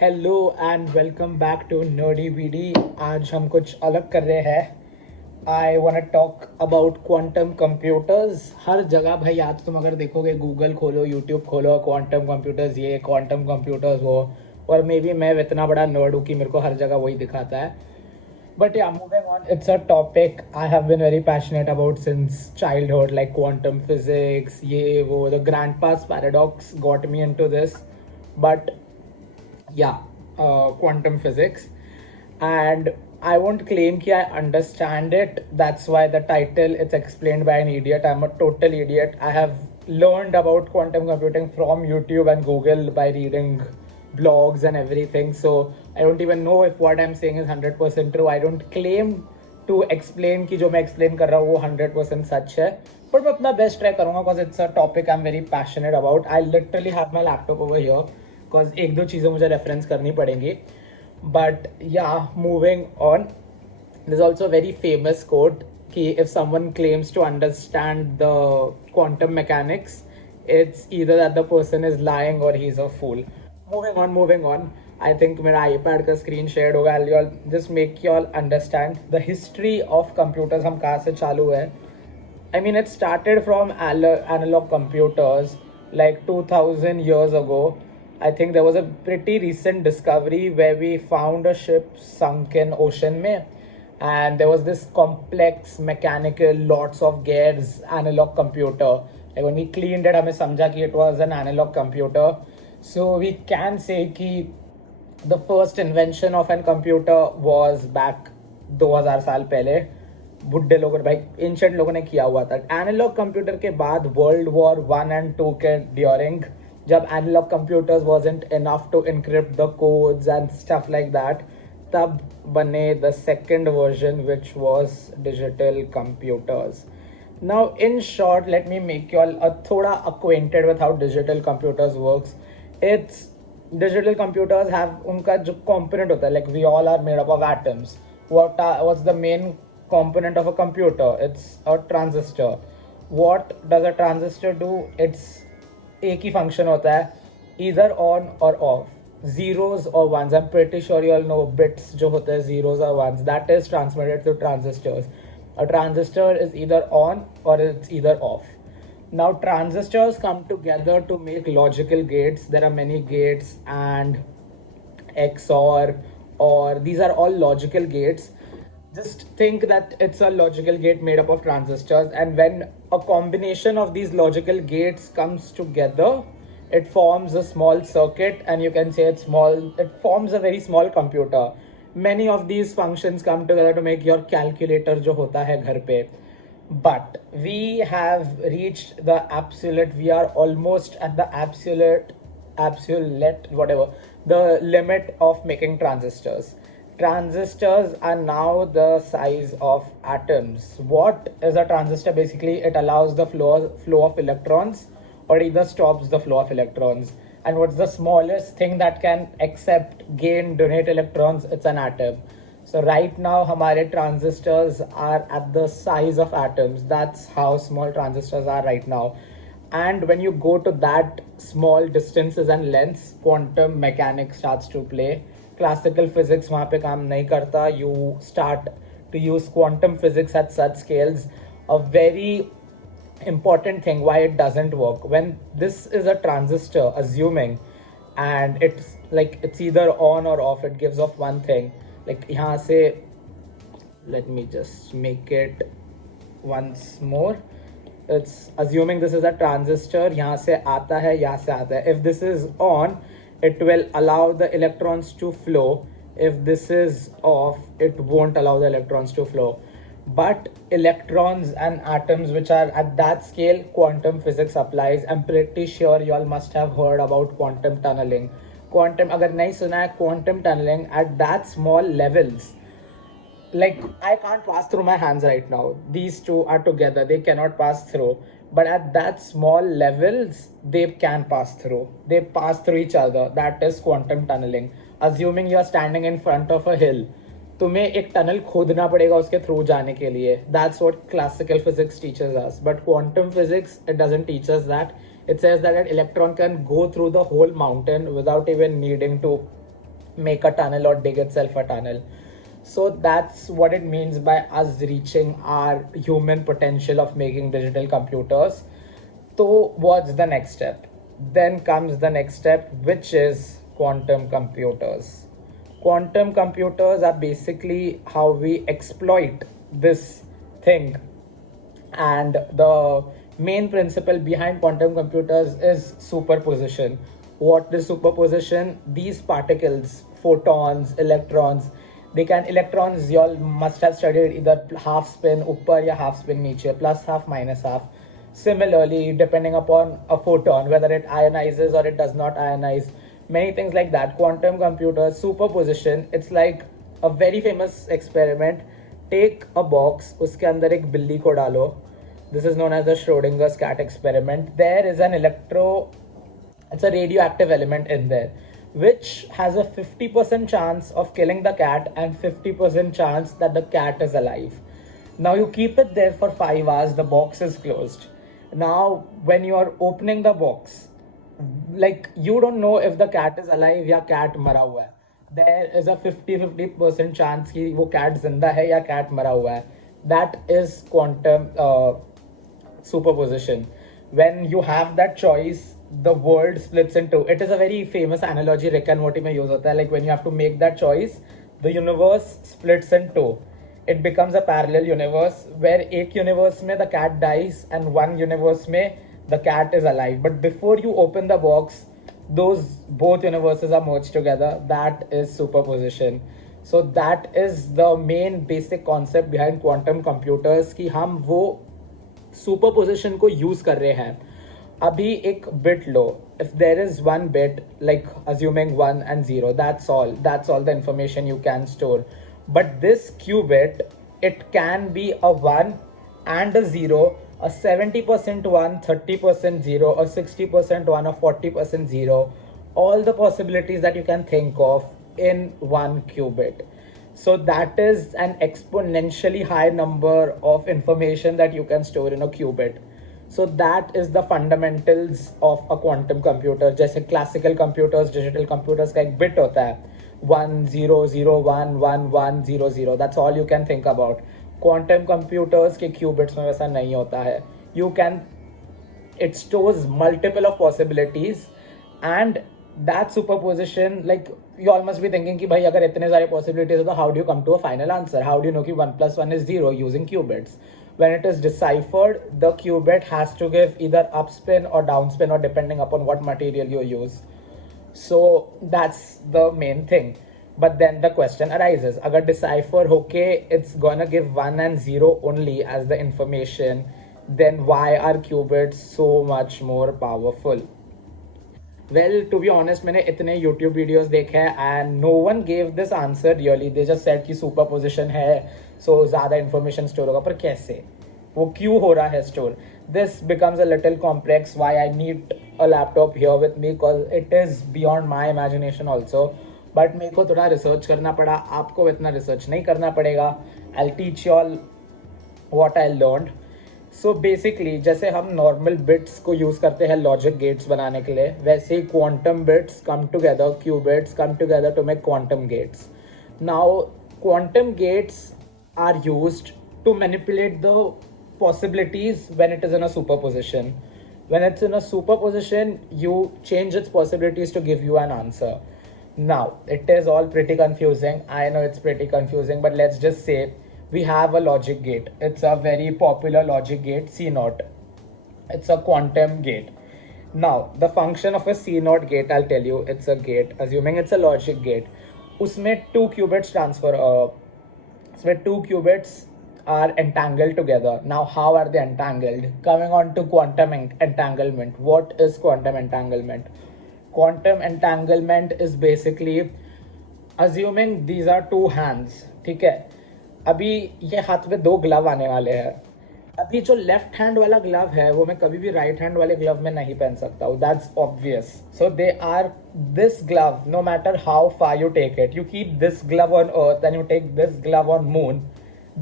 Hello and welcome back to nerdy VD. आज हम कुछ अलग कर रहे हैं। I want talk about quantum computers. हर जगह भाई आज तुम अगर देखोगे, गूगल खोलो, यूट्यूब खोलो, क्वांटम कंप्यूटर्स ये, क्वांटम कंप्यूटर्स वो। और मे बी मैं इतना बड़ा नर्ड हूँ कि मेरे को हर जगह वही दिखाता है। But yeah, moving on, it's a topic I have been very passionate about since childhood, like quantum physics, ye wo. The grandpa's paradox got me into this. But yeah, quantum physics. And I won't claim that I understand it. That's why the title, it's explained by an idiot. I'm a total idiot. I have learned about quantum computing from YouTube and Google by reading blogs and everything. So I don't even know if what I'm saying is 100% true. I don't claim to explain कि जो मैं explain कर रहा हूँ वो 100% सच है. But मैं अपना best try करूँगा because it's a topic I'm very passionate about. I literally have my laptop over here because एक दो चीज़ें मुझे reference करनी पड़ेंगी. But yeah, moving on, there's also a very famous quote कि if someone claims to understand the quantum mechanics, it's either that the person is lying or he's a fool. Moving on. I think मेरा iPad का screen shared होगा. I'll y'all just make y'all understand the history of computers. हम कहाँ से चालू है. I mean, it started from analog computers like 2000 years ago. I think there was a pretty recent discovery where we found a ship sunk in ocean mein, and there was this complex mechanical lots of gears analog computer. Like when we cleaned it, हमें समझा कि it was an analog computer. So we can say कि the first invention of an computer was back 2000 साल पहले. बुढ़े लोगों ने, भाई एंशिएंट लोगों ने किया हुआ था. एनालॉग कंप्यूटर के बाद वर्ल्ड वॉर 1 and 2 के ड्यूरिंग, जब analogue computers wasn't enough to encrypt the codes and stuff like that, तब बने the second version which was digital computers. Now, in short, let me make you all a thoda acquainted with how digital computers works. It's digital computers have उनका जो component होता है, like we all are made up of atoms. What's the main component of a computer? It's a transistor. What does a transistor do? It's एक ही function होता है, either on or off, zeros or ones. I'm pretty sure you all know bits जो होते हैं zeros or ones, that is transmitted through transistors. A transistor is either on or it's either off. Now transistors come together to make logical gates. There are many gates and XOR, or these are all logical gates. Just think that it's a logical gate made up of transistors, and when a combination of these logical gates comes together, it forms a small circuit, and you can say it forms a very small computer. Many of these functions come together to make your calculator जो होता है घर पे. But we have reached the absolute, we are almost at the absolute whatever, the limit of making transistors. Transistors are now the size of atoms. What is a transistor? Basically, it allows the flow of electrons, or either stops the flow of electrons. And what's the smallest thing that can accept, gain, donate electrons? It's an atom. So right now हमारे transistors are at the size of atoms. That's how small transistors are right now. And when you go to that small distances and lengths, quantum mechanics starts to play. Classical physics वहाँ पे काम नहीं करता. You start to use quantum physics at such scales. A very important thing why it doesn't work: when this is a transistor, assuming, and it's either on or off, it gives off one thing. Like यहाँ से, let me just make it once more. It's assuming this is a transistor. यहाँ से आता है, यहाँ से आता है. If this is on, it will allow the electrons to flow. If this is off, it won't allow the electrons to flow. But electrons and atoms which are at that scale, quantum physics applies. I'm pretty sure you all must have heard about quantum tunneling. Quantum, अगर नहीं सुना है, quantum tunneling at that small levels, like I can't pass through my hands right now. These two are together, they cannot pass through. But at that small levels, they can pass through. They pass through each other. That is quantum tunneling. Assuming you are standing in front of a hill, तुम्हें एक tunnel खोदना पड़ेगा उसके through जाने के लिए. That's what classical physics teaches us. But quantum physics, it doesn't teach us that. It says that an electron can go through the whole mountain without even needing to make a tunnel or dig itself a tunnel. So that's what it means by us reaching our human potential of making digital computers. So what's the next step? Then comes the next step, which is quantum computers. Quantum computers are basically how we exploit this thing, and the main principle behind quantum computers is superposition. What is superposition? These particles, photons, electrons, they can, electrons you all must have studied either half spin upper or half spin niche, plus half minus half. Similarly, depending upon a photon, whether it ionizes or it does not ionize, many things like that. Quantum computers, superposition, it's like a very famous experiment. Take a box, उसके अंदर एक बिल्ली को डालो. This is known as the Schrodinger's cat experiment. There is an it's a radioactive element in there, which has a 50% chance of killing the cat and 50% chance that the cat is alive. Now you keep it there for 5 hours, the box is closed. Now when you are opening the box, like you don't know if the cat is alive या cat मरा हुआ है. There is a 50% chance कि वो cat जिंदा है या cat मरा हुआ है. That is quantum superposition. When you have that choice, the world splits in two. It is a very famous analogy Rick and Morty में use होता है. Like when you have to make that choice, the universe splits in two. It becomes a parallel universe where एक universe में the cat dies and one universe में the cat is alive. But before you open the box, those both universes are merged together. That is superposition. So that is the main basic concept behind quantum computers कि हम वो superposition को use कर रहे हैं. अभी एक bit low. If there is one bit, like assuming 1 and 0, that's all the information you can store. But this qubit, it can be a 1 and a 0, a 70% 1, 30% 0, a 60% 1, a 40% 0. All the possibilities that you can think of in one qubit. So that is an exponentially high number of information that you can store in a qubit. So that is the fundamentals of a quantum computer. जैसे classical computers, digital computers का एक bit होता है 1 0 0 1 1 1 0 0. That's all you can think about. Quantum computers के qubits में वैसा नहीं होता है. You can, it stores multiple of possibilities, and that superposition, like you all must be thinking कि भाई अगर इतने सारे possibilities है तो how do you come to a final answer? How do you know कि 1 plus 1 is 0 using qubits? When it is deciphered, the qubit has to give either upspin or downspin, or depending upon what material you use. So that's the main thing. But then the question arises, agar decipher hoke it's gonna give 1 and 0 only as the information, then why are qubits so much more powerful? Well, to be honest, मैंने इतने YouTube videos देखे हैं and no one gave this answer really. They just said कि superposition है, so ज़्यादा information store होगा. पर कैसे? वो क्यों हो रहा है store? This becomes a little complex. Why I need a laptop here with me, because it is beyond my imagination also. But मेरे को थोड़ा research करना पड़ा. आपको इतना research नहीं करना पड़ेगा. I'll teach you all what I learned. So basically जैसे हम नॉर्मल बिट्स को यूज़ करते हैं लॉजिक गेट्स बनाने के लिए, वैसे ही quantum bits come together, qubits come together to make quantum gates. Now quantum gates are used to manipulate the possibilities when it is in a superposition. When it's in a superposition, you change its possibilities to give you an answer. Now, it is all pretty confusing. I know it's pretty confusing, but let's just say we have a logic gate. It's a very popular logic gate, C0. It's a quantum gate. Now, the function of a C0 gate, I'll tell you, it's a gate. Assuming it's a logic gate, उसमें 2 qubits transfer. So 2 qubits are entangled together. Now, how are they entangled? Coming on to quantum entanglement. What is quantum entanglement? Quantum entanglement is basically assuming these are 2 hands. ठीक है, अभी ये हाथ में 2 glove आने वाले हैं. अभी जो लेफ्ट हैंड वाला ग्लव है वो मैं कभी भी राइट हैंड वाले ग्लव में नहीं पहन सकता हूँ. That's obvious. So they are this glove, no matter how far you take it, you keep this glove on earth and you take this glove on moon,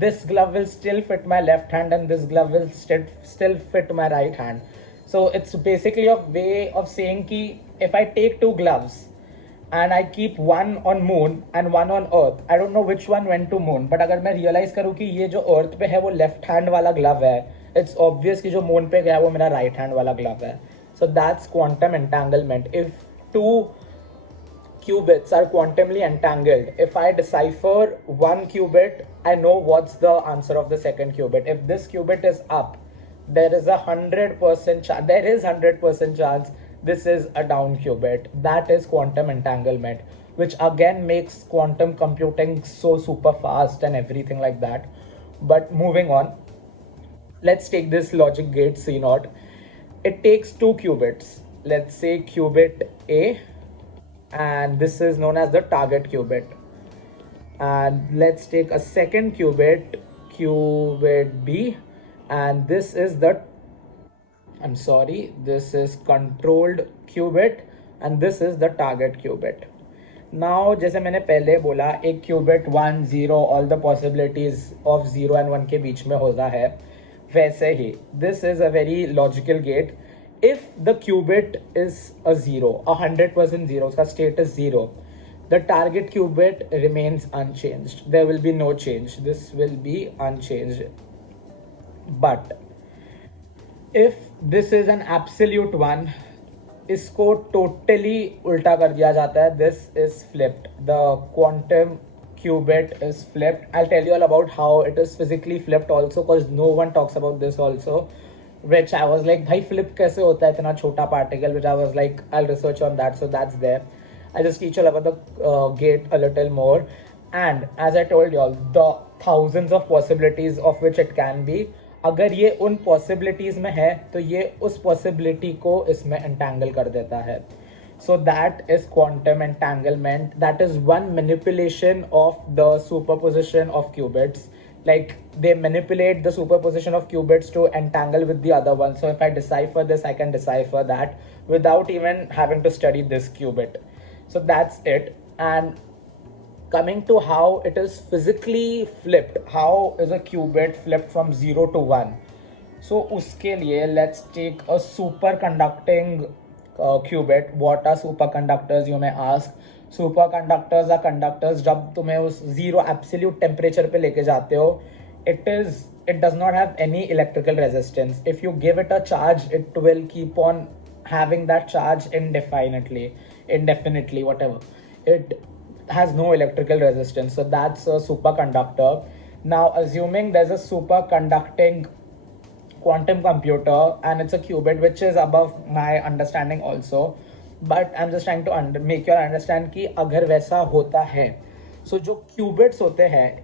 this glove will still fit my left hand and this glove will still fit my right hand. So it's basically a way of saying कि if I take 2 gloves and I keep one on moon and one on earth, I don't know which one went to moon, but अगर मैं realize करूँ कि ये जो earth पे है वो left hand वाला glove है, it's obvious कि जो moon पे गया वो मेरा right hand वाला glove है. So that's quantum entanglement. If two qubits are quantumly entangled, if I decipher one qubit, I know what's the answer of the second qubit. If this qubit is up, there is 100% chance, there is 100% chance this is a down qubit. That is quantum entanglement, which again makes quantum computing so super fast and everything like that. But moving on, let's take this logic gate C naught. It takes two qubits. Let's say qubit A, and this is known as the target qubit. And let's take a second qubit, qubit B, and this is the, I'm sorry, this is controlled qubit and this is the target qubit. Now जैसे मैंने पहले बोला एक qubit 1 0 all the possibilities of 0 and 1 के बीच में होता है, वैसे ही this is a very logical gate. If the qubit is a 0, 100% 0, उसका state is 0, the target qubit remains unchanged. There will be no change. This will be unchanged. But if this is an absolute one, इसको totally उल्टा कर दिया जाता है. This is flipped. The quantum qubit is flipped. I'll tell you all about how it is physically flipped also, because no one talks about this also, which I was like, भाई flip कैसे होता है इतना छोटा particle, which I was like, I'll research on that. So that's there. I'll just teach you all about the gate a little more. And as I told you all, the thousands of possibilities of which it can be, अगर ये उन possibilities में है तो ये उस possibility को इसमें एंटैंगल कर देता है. So that is quantum entanglement. That is one manipulation of the superposition of qubits. Like they manipulate the superposition of qubits to entangle with the other one. So if I decipher this, I can decipher that without even having to study this qubit. So that's it. And coming to how it is physically flipped, how is a qubit flipped from 0 to 1? So uske liye let's take a superconducting qubit. What are superconductors, you may ask? Superconductors are conductors जब तुम्हें उस zero absolute temperature पे लेके जाते हो, it does not have any electrical resistance. If you give it a charge, it will keep on having that charge indefinitely, whatever. It has no electrical resistance. So that's a superconductor. Now assuming there's a superconducting quantum computer and it's a qubit, which is above my understanding also, but I'm just trying to make you understand कि अगर वैसा होता है, so जो qubits होते हैं,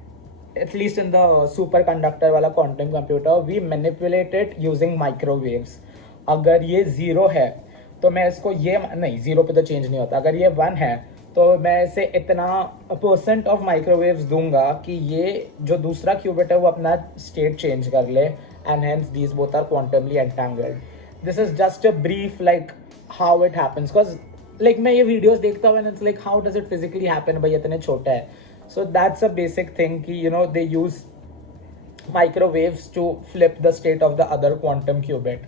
at least in the superconductor वाला quantum computer, we manipulate it using microwaves. अगर ये 0 है तो मैं इसको ये नहीं, 0 पे तो चेंज नहीं होता. अगर ये 1 है तो मैं इसे इतना % ऑफ माइक्रोवेव्स दूंगा कि ये जो दूसरा क्यूबिट है वो अपना स्टेट चेंज कर ले, and hence these both are quantumly entangled. This is just a brief like how it happens, because like मैं ये वीडियोस देखता हूँ and it's like how does it physically happen, भाई इतने छोटा है. So that's a basic thing कि you know they use microwaves to flip the state of the other quantum qubit.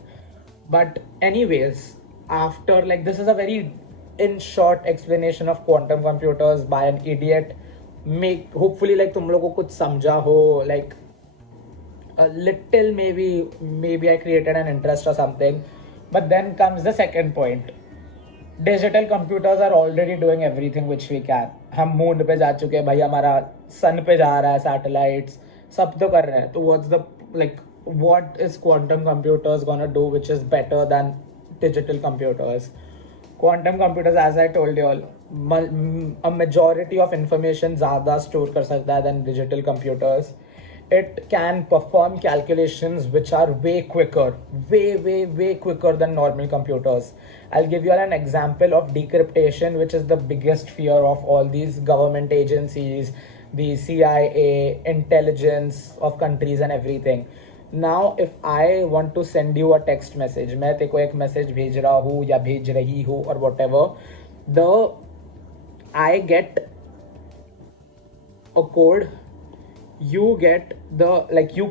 But anyways, after like this is a very in short explanation of quantum computers by an idiot. Make hopefully like तुम लोगों को कुछ समझा हो, like a little maybe I created an interest or something. But then comes the second point. Digital computers are already doing everything which we can. हम moon पे जा चुके हैं भाई, हमारा सन पे जा रहा है, सैटेलाइट्स सब तो कर रहे हैं. तो what's the like what is quantum computers gonna do which is better than digital computers? Quantum computers, as I told you all, a majority of information ज़्यादा store कर सकता है than digital computers. It can perform calculations which are way quicker than normal computers. I'll give you an example of decryptation, which is the biggest fear of all these government agencies, the CIA, intelligence of countries and everything. Now if I want to send you a text message, मैं तेरे को एक message भेज रहा हूँ या भेज रही हूँ or whatever, I get a code, you get the like you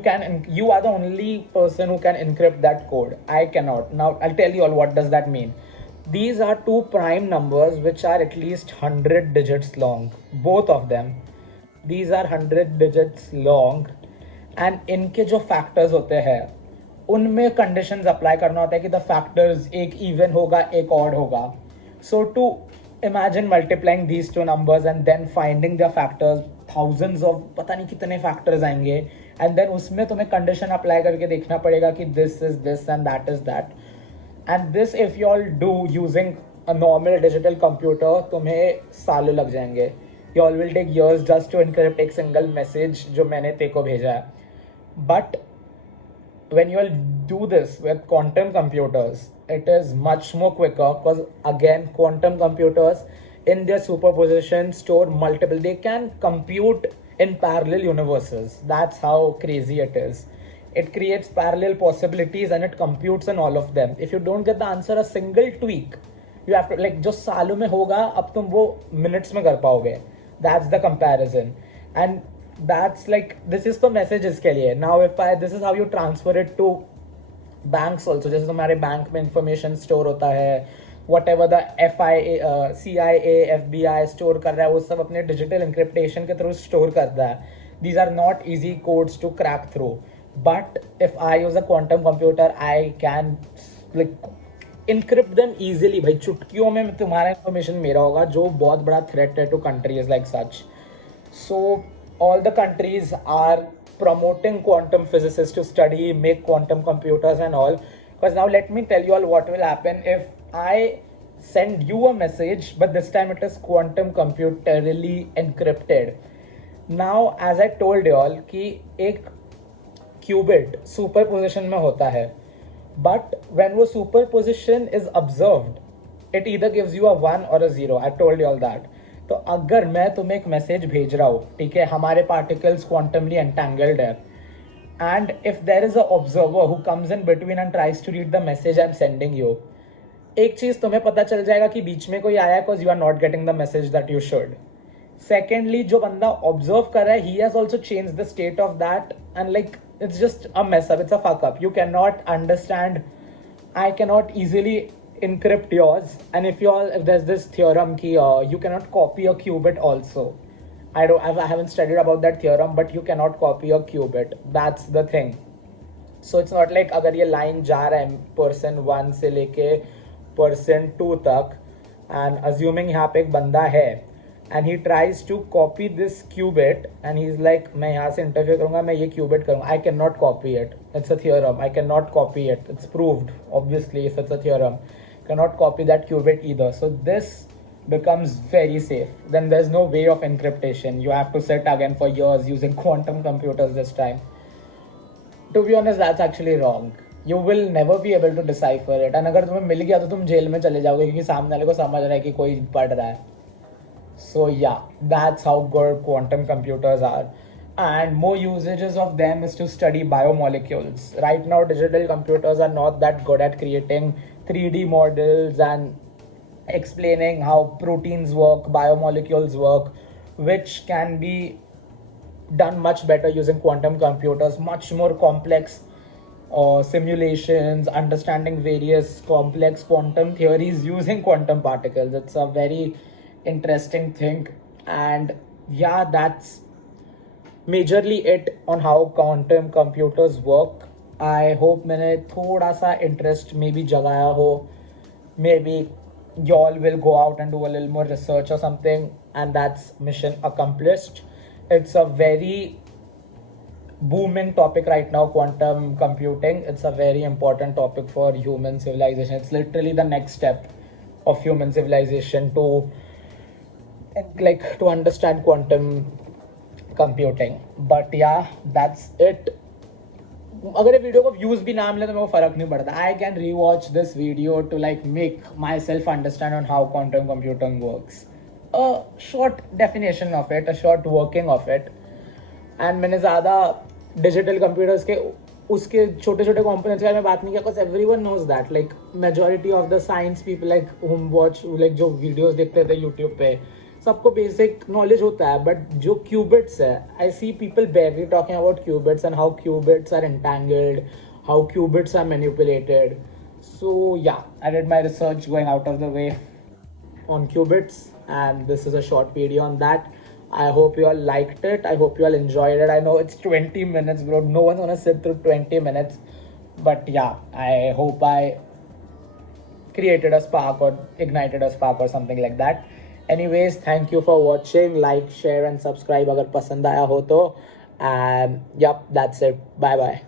are the only person who can encrypt that code. I cannot. Now I'll tell you all what does that mean. These are two prime numbers which are at least 100 digits long, both of them. These are 100 digits long, and इनके जो factors होते हैं उनमें conditions apply करना होता है कि the factors एक even होगा एक odd होगा. So to imagine multiplying these two numbers and then finding their factors, thousands of पता नहीं कितने factors आएंगे, and then उसमें तुम्हें condition apply करके देखना पड़ेगा कि this is this and that is that. And this if you all do using a normal digital computer तुम्हें सालों लग जाएंगे. You all will take years just to encrypt एक single message जो मैंने तेको भेजा है. But when you all do this with quantum computers, it is much more quicker because again quantum computers in their superposition store multiple. They can compute in parallel universes. That's how crazy it is. It creates parallel possibilities and it computes in all of them. If you don't get the answer a single tweak, you have to like जो सालों में होगा अब तुम वो minutes में कर पाओगे. That's the comparison. And that's like this is the messages के लिए. Now if I this is how you transfer it to banks also. जैसे तुम्हारे बैंक में information store होता है, whatever the FIA, CIA, FBI store कर रहा है वो सब अपने digital encryption के through store करता है. These are not easy codes to crack through. But if I use a quantum computer, I can like encrypt them easily. भाई चुटकियों में तुम्हारा information मेरा होगा जो बहुत बड़ा threat है to countries like such. So all the countries are promoting quantum physicists to study, make quantum computers and all. Because now let me tell you all what will happen if I send you a message, but this time it is quantum computerally encrypted. Now as I told you all कि एक qubit superposition में होता है, but when वो superposition is observed it either gives you अ 1 और अ 0. I told you all that. तो अगर मैं तुम्हें एक मैसेज भेज रहा हूँ, ठीक है, हमारे पार्टिकल्स क्वांटमली एंटेंगल्ड है, and if there is a observer who comes in between and tries to read the message I am sending you, एक चीज तुम्हें पता चल जाएगा कि बीच में कोई आया है because you are not getting the message that you should. Secondly जो बंदा ऑब्जर्व कर रहा है he has also change the state of that and like it's just a mess up, it's a fuck up. You cannot understand, I cannot easily encrypt yours. And if there's this theorem ki you cannot copy a qubit also. I haven't studied about that theorem, but you cannot copy a qubit. That's the thing. So it's not like अगर ये line जा रहा है person 1 से लेके person 2 तक, and assuming यहाँ पे एक बंदा है and he tries to copy this qubit and he's like मैं यहाँ से interfere करूँगा, मैं ये qubit करूँगा. I cannot copy it. It's a theorem. I cannot copy it. It's proved obviously if it's a theorem. Cannot copy that qubit either. So this becomes very safe. Then there's no way of encryption. You have to sit again for years using quantum computers this time. To be honest, that's actually wrong. You will never be able to decipher it. And अगर तुम्हें मिल गया तो तुम jail में चले जाओगे क्योंकि सामने वाले को समझ रहा है कि कोई पढ़ रहा है. So yeah, that's how good quantum computers are. And more usages of them is to study biomolecules. Right now, digital computers are not that good at creating 3D models and explaining how proteins work, biomolecules work, which can be done much better using quantum computers, much more complex simulations, understanding various complex quantum theories using quantum particles. It's a very interesting thing. And yeah, that's majorly it on how quantum computers work. I hope मैंने थोड़ा सा interest maybe जगाया हो. Maybe y'all will go out and do a little more research or something, and that's mission accomplished. It's a very booming topic right now, quantum computing. It's a very important topic for human civilization. It's literally the next step of human civilization to understand quantum computing. But yeah, that's it. अगर ये video को views भी ना मिले तो मेरे को फर्क नहीं पड़ता. I can rewatch this video to like make myself understand on how quantum computing works. A short definition of it, a short working of it. And मैंने ज़्यादा डिजिटल कंप्यूटर्स के उसके छोटे छोटे कॉम्पोनेंट्स के बारे में बात नहीं किया because everyone knows that. Like majority of the science people like home watch like जो वीडियोस देखते थे यूट्यूब पे सबको बेसिक नॉलेज होता है. बट जो क्यूबिट्स है, I see people barely talking about qubits and how qubits are entangled, how qubits are manipulated. So yeah, I did my research going out of the way on qubits, and this is a short video on that. I hope you all liked it. I hope you all enjoyed it. I know it's 20 minutes, bro. No one's gonna sit through 20 minutes. But yeah, I hope I created a spark or ignited a spark or something like that. Anyways, thank you for watching. Like, share, and subscribe अगर पसंद आया हो तो. And yep, that's it. Bye bye.